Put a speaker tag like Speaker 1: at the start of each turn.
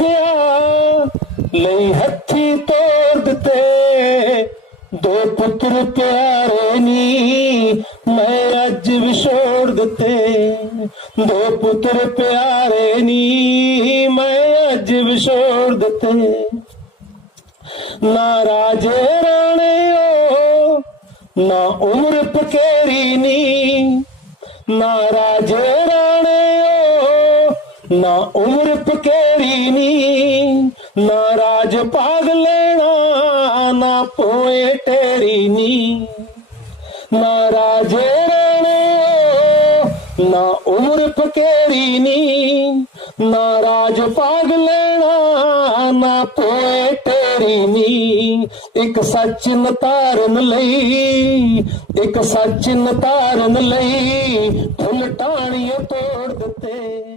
Speaker 1: ਰੱਖਿਆ ਲਈ ਹੱਥੀ ਤੋੜ ਦਿੱਤੇ। ਦੋ ਪੁੱਤਰ ਪਿਆਰੇ ਨੀ, ਮੈਂ ਅੱਜ ਵਿਛੋੜ ਦਿੱਤੇ। ਦੋ ਪੁੱਤਰ ਪਿਆਰੇ ਨੀ, ਮੈਂ ਅੱਜ ਵਿਛੋੜ ਦਿੱਤੇ। ਨਾ ਰਾਜੇ ਰਾਣਿਓ ਨਾ ਉਮਰ ਪਕੇਰੀ ਨੀ। ਨਾ ਰਾਜੇ ਨਾ ਉਮਰ ਪਕੇਰੀ ਨੀ, ਨਾ ਰਾਜ ਭਾਗ ਲੈਣਾ, ਨਾ ਪੋਏ ਟੇਰੀ ਨੀ। ਨਾ ਰਾਜੇ ਰਾਣਿਓ ਨਾ ਉਮਰ ਪਕੇਰੀ ਨੀ, ਨਾ ਰਾਜ ਭਾਗ ਲੈਣਾ, ਨਾ ਪੋਏ ਟੇਰੀ ਨੀ। ਇੱਕ ਸੱਚ ਨਤਾਰਨ ਲਈ, ਇੱਕ ਸੱਚ ਨਤਾਰਨ ਲਈ ਫੁੱਲ ਟਾਣੀਆਂ ਤੋੜ ਦਿੱਤੇ।